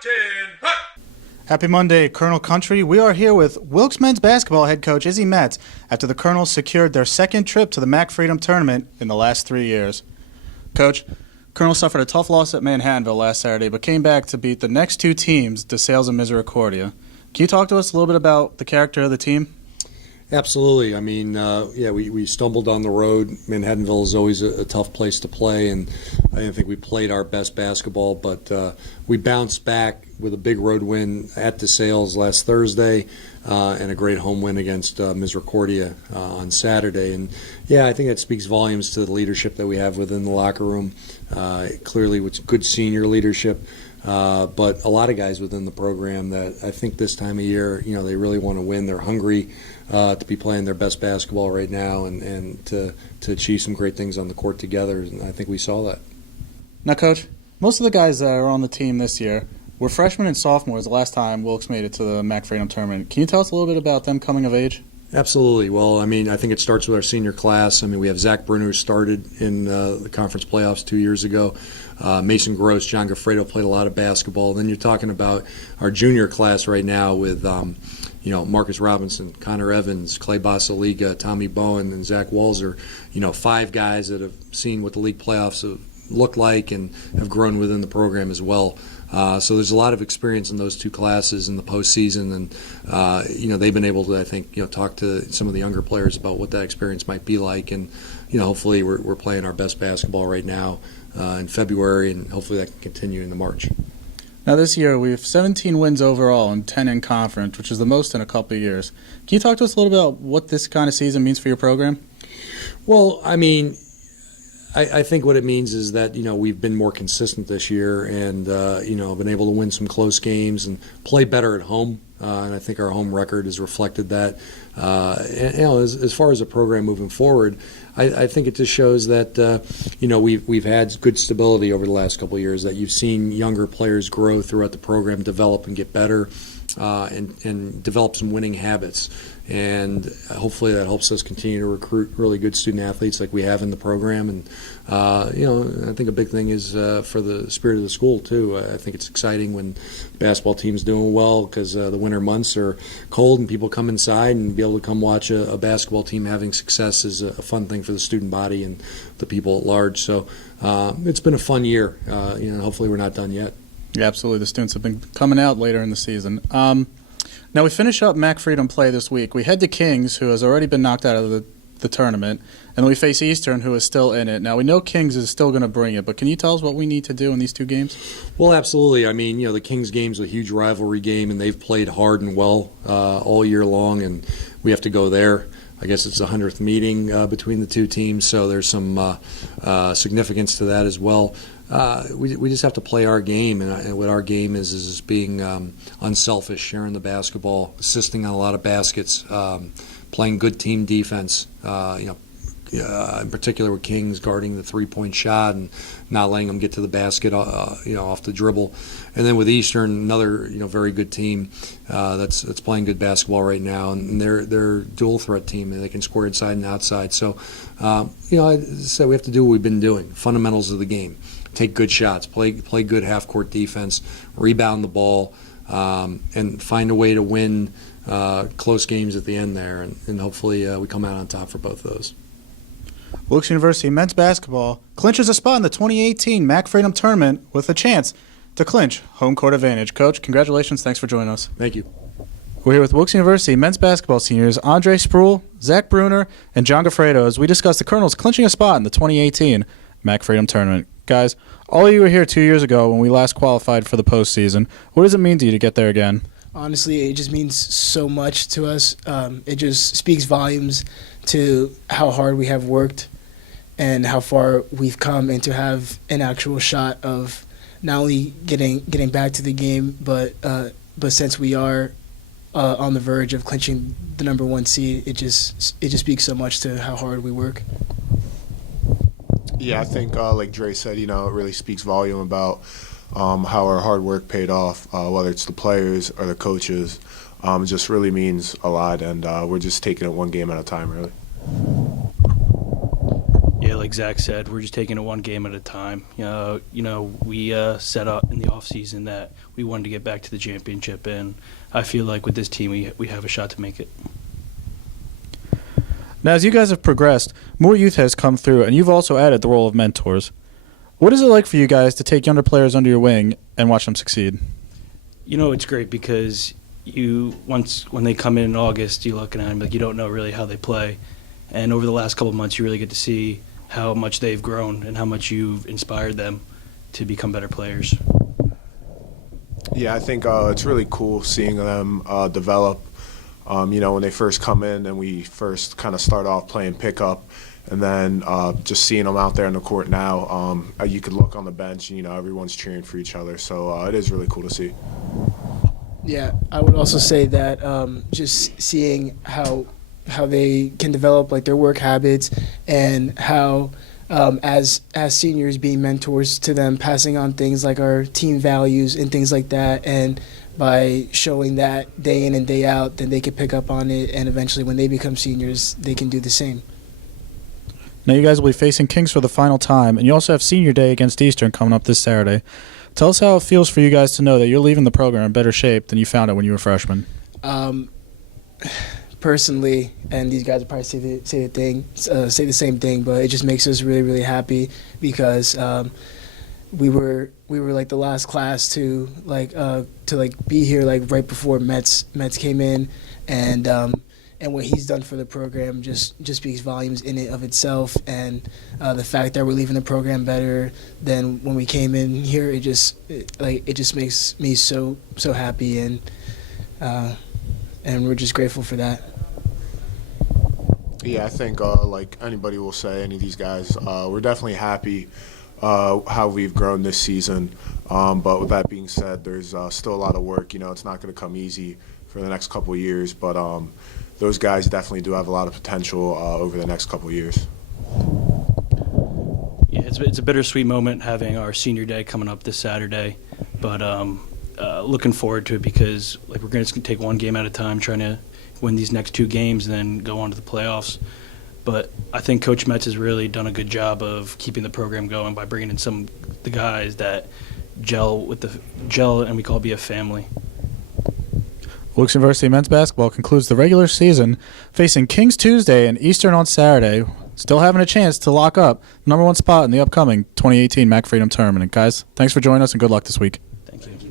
Captain! Ha! Happy Monday, Colonel Country. We are here with Wilkes men's basketball head coach Izzi Metz after the Colonels secured their second trip to the MAC Freedom Tournament in the last 3 years. Coach, Colonels suffered a tough loss at Manhattanville last Saturday, but came back to beat the next two teams, DeSales and Misericordia. Can you talk to us a little bit about the character of the team? Absolutely. I mean, we stumbled on the road. Manhattanville is always a tough place to play, and I didn't think we played our best basketball, but we bounced back with a big road win at DeSales last Thursday and a great home win against Misericordia on Saturday. And, yeah, I think that speaks volumes to the leadership that we have within the locker room. Clearly, with good senior leadership. But a lot of guys within the program that I think this time of year, they really want to win. They're hungry to be playing their best basketball right now and to achieve some great things on the court together. And I think we saw that. Now, Coach, most of the guys that are on the team this year were freshmen and sophomores the last time Wilkes made it to the MAC Freedom Tournament. Can you tell us a little bit about them coming of age? Absolutely. Well, I mean, I think it starts with our senior class. I mean, we have Zach Brunner, who started in the conference playoffs 2 years ago. Mason Gross, John Goffredo played a lot of basketball. Then you're talking about our junior class right now with, Marcus Robinson, Connor Evans, Clay Basaliga, Tommy Bowen, and Zach Walzer. 5 guys that have seen what the league playoffs have looked like and have grown within the program as well. So there's a lot of experience in those two classes in the postseason, and they've been able to, I think, talk to some of the younger players about what that experience might be like, and hopefully we're playing our best basketball right now in February, and hopefully that can continue into March. Now this year we have 17 wins overall and 10 in conference, which is the most in a couple of years. Can you talk to us a little bit about what this kind of season means for your program? Well, I mean, I think what it means is that we've been more consistent this year, and been able to win some close games and play better at home. And I think our home record has reflected that. As far as the program moving forward, I think it just shows that we've had good stability over the last couple of years. That you've seen younger players grow throughout the program, develop and get better, and develop some winning habits. And hopefully that helps us continue to recruit really good student athletes like we have in the program. And I think a big thing is for the spirit of the school too. I think it's exciting when the basketball team's doing well, because the winter months are cold and people come inside, and be able to come watch a basketball team having success is a fun thing for the student body and the people at large. So it's been a fun year. Hopefully we're not done yet. Yeah, absolutely. The students have been coming out later in the season. Now we finish up MAC Freedom play this week. We head to Kings, who has already been knocked out of the tournament, and then we face Eastern, who is still in it. Now we know Kings is still going to bring it, but can you tell us what we need to do in these two games? Well, absolutely. I mean, the Kings game's a huge rivalry game, and they've played hard and well all year long, and we have to go there. I guess it's the 100th meeting between the two teams, so there's some significance to that as well. We just have to play our game, and what our game is being unselfish, sharing the basketball, assisting on a lot of baskets, playing good team defense. In particular with Kings, guarding the three-point shot and not letting them get to the basket, off the dribble. And then with Eastern, another very good team that's playing good basketball right now, and they're dual threat team, and they can score inside and outside. So, I said we have to do what we've been doing, fundamentals of the game. Take good shots, play good half-court defense, rebound the ball, and find a way to win close games at the end there, and hopefully we come out on top for both of those. Wilkes University men's basketball clinches a spot in the 2018 MAC Freedom Tournament with a chance to clinch home court advantage. Coach, congratulations. Thanks for joining us. Thank you. We're here with Wilkes University men's basketball seniors Andre Spruell, Zach Brunner, and John Goffredo as we discuss the Colonels clinching a spot in the 2018 MAC Freedom Tournament. Guys, all of you were here 2 years ago when we last qualified for the postseason. What does it mean to you to get there again? Honestly, it just means so much to us. It just speaks volumes to how hard we have worked and how far we've come, and to have an actual shot of not only getting back to the game, but since we are on the verge of clinching the number 1 seed, it just speaks so much to how hard we work. Yeah, I think like Dre said, it really speaks volume about how our hard work paid off, whether it's the players or the coaches. It just really means a lot, and we're just taking it one game at a time, really. Yeah, like like Zach said, we're just taking it one game at a time. We set up in the off season that we wanted to get back to the championship, and I feel like with this team we have a shot to make it. Now, as you guys have progressed, more youth has come through, and you've also added the role of mentors. What is it like for you guys to take younger players under your wing and watch them succeed? It's great because when they come in August, you're looking at them like you don't know really how they play, and over the last couple of months, you really get to see how much they've grown and how much you've inspired them to become better players. Yeah, I think it's really cool seeing them develop. When they first come in and we first kind of start off playing pickup, and then just seeing them out there on the court now, you could look on the bench and, everyone's cheering for each other. So it is really cool to see. Yeah, I would also say that just seeing how they can develop like their work habits and how as seniors being mentors to them, passing on things like our team values and things like that, and by showing that day in and day out, then they can pick up on it, and eventually when they become seniors, they can do the same. Now, you guys will be facing Kings for the final time, and you also have Senior Day against Eastern coming up this Saturday. Tell us how it feels for you guys to know that you're leaving the program in better shape than you found it when you were freshmen. Personally, and these guys will probably say the same thing, but it just makes us really, really happy because we were like the last class to be here like right before Metz came in, and what he's done for the program just speaks volumes in it of itself, and the fact that we're leaving the program better than when we came in here, it just makes me so happy, and we're just grateful for that. Yeah, I think like anybody will say, any of these guys, we're definitely happy how we've grown this season. But with that being said, there's still a lot of work. It's not going to come easy for the next couple of years, but those guys definitely do have a lot of potential over the next couple of years. Yeah, it's a bittersweet moment having our Senior Day coming up this Saturday, but looking forward to it because like we're going to take one game at a time, trying to win these next two games and then go on to the playoffs. But I think Coach Metz has really done a good job of keeping the program going by bringing in some of the guys that gel and we call it be a family. Wilkes University men's basketball concludes the regular season facing Kings Tuesday and Eastern on Saturday, still having a chance to lock up the #1 spot in the upcoming 2018 MAC Freedom Tournament. Guys, thanks for joining us and good luck this week. Thank you.